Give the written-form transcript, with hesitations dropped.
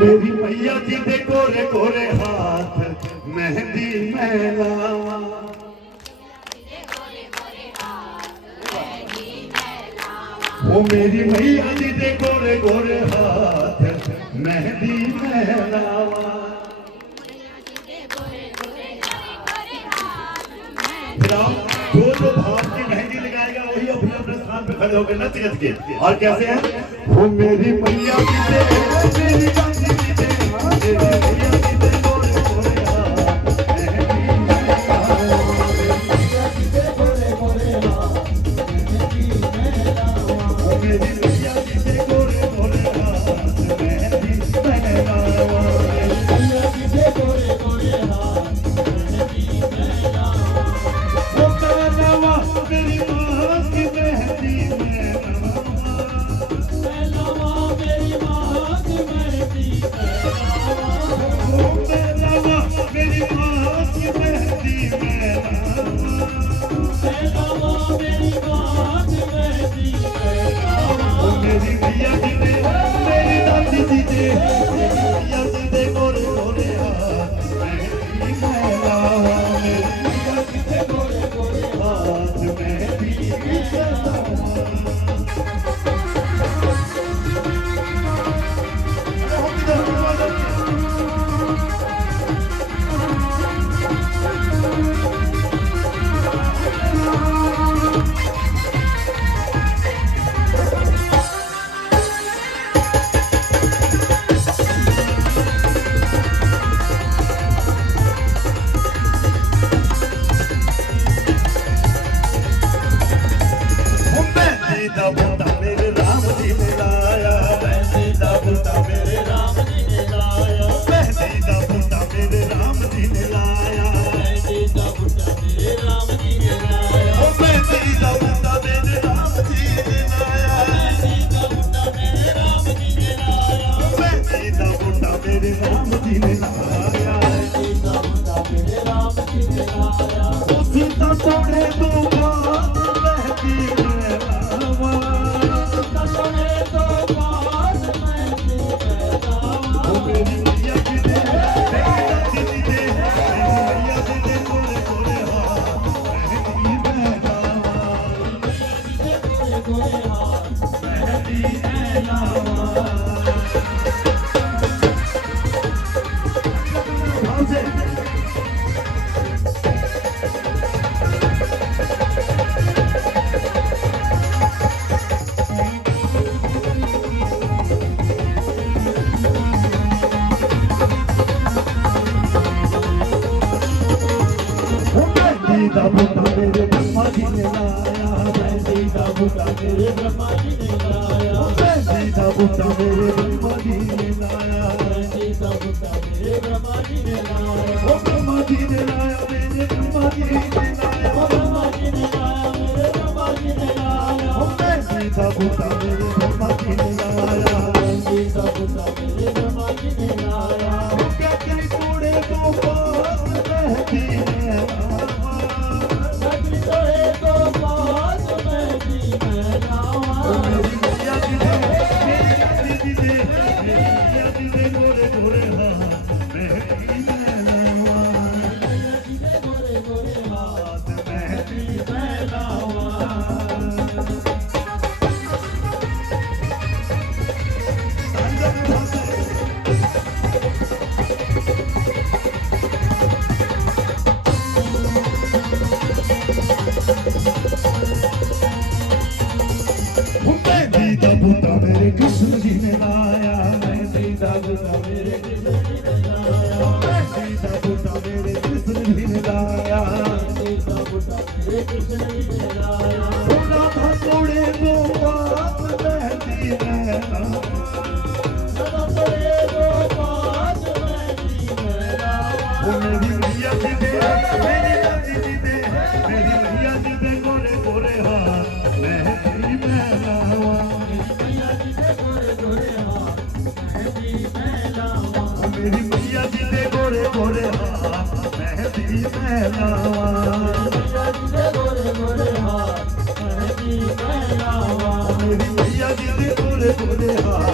मेरी मैया जी दे गोरे गोरे हाथ मेहंदी मैं लावा। वो मेरी मैया जी दे गोरे गोरे हाथ मेहंदी मैं लावा। फिर आप जो भाव की मेहंदी लगाएगा वही अभी अपने स्थान पे खड़े होकर नच नच के। और कैसे है? वो मेरी मैया जी दे मेरी गांधी जी दे मेरी मैया जी दे गोरे गोरे हाथ मेहंदी मैं लावा। मैया जी दे गोरे गोरे हाथ मेहंदी मैं लावा। वो मेरी मैया जी दे गोरे गोरे हाथ मेहंदी मैं लावा। मैया जी दे गोरे गोरे हाथ मेहंदी मैं लावा। वो करवा मेरी मां की मेहंदी मैं लावा। मैं लावा मेरी मां की मेहंदी मैं लावा। वो करवा मेरी मां की मेहंदी मैं लावा। मैं लावा मेरी मां की मेहंदी मैं लावा। वो मेरी मैया जी दे मेरी दादी जी दे मेरी मैया जी दे गोरे गोरे हाथ मेहंदी मैं लावा। मेरी मैया जी दे गोरे गोरे हाथ मेहंदी मैं लावा। दा बूटा मेरे राम जी ने लाया। मेहंदी दा बूटा मेरे राम जी ने लाया। मेहंदी दा बूटा मेरे राम जी ने लाया। मेहंदी दा बूटा मेरे राम जी ने लाया। ओ मेहंदी दा बूटा मेरे राम जी ने लाया। मेहंदी दा बूटा मेरे राम जी ने लाया। मेहंदी दा बूटा मेरे राम जी ने लाया। मेहंदी दा बूटा मेरे राम जी ने लाया। ओ सीता तोड़े दो बात मेहंदी मैं लावा। सीता तोड़े दो बात मेहंदी मैं लावा। ओ मेरी मैया जी दे मेरी दादी जी दे मेरी मैया जी दे गोरे गोरे हाथ मेहंदी मैं लावा। मैया जी दे गोरे गोरे हाथ मेहंदी मैं लावा। दा बूटा मेरे ब्रह्मा जी ने लाया। मेहंदी दा बूटा मेरे ब्रह्मा जी ने लाया। मेहंदी दा बूटा मेरे ब्रह्मा जी ने लाया। मेहंदी दा बूटा मेरे ब्रह्मा जी ने लाया। ओ ब्रह्मा जी ने लाया मेरे ब्रह्मा जी ने लाया। ओ ब्रह्मा जी ने लाया मेरे ब्रह्मा जी ने लाया। ओ मेहंदी दा बूटा मेरे ब्रह्मा जी ने लाया। मेहंदी दा बूटा मेरे ब्रह्मा जी ने लाया। ओ क्या तेरी तोड़े दो बात मेहंदी मैं लावा। मेरी मैया जी दे मेरी दादी जी दे मेरी मैया जी दे गोरे गोरे हाथ मेहंदी मैं लावा। मैया जी दे गोरे गोरे हाथ मेहंदी मैं लावा। मेहंदी दा बूटा मेरे कृष्ण जी ने लाया। मेहंदी दा बूटा मेरे कृष्ण जी ने लाया। मेहंदी दा बूटा मेरे कृष्ण जी ने लाया। मेहंदी दा बूटा मेरे कृष्ण जी ने लाया। ओ राधा तोड़े दो बात मेहंदी मैं लावा। राधा तोड़े दो बात मेहंदी मैं लावा। ओ मेरी मैया जी दे मेरी दादी जी दे मेरी मैया जी दे गोरे गोरे हाथ मेहंदी मैं लावा। मैया जी दे गोरे गोरे हाथ मेहंदी मैं लावा। मेरी मैया जी दे गोरे गोरे हाथ मेहंदी मैं लावा। मैया जी दे गोरे गोरे हाथ मेहंदी मैं लावा। मेरी मैया जी दे गोरे गोरे हाथ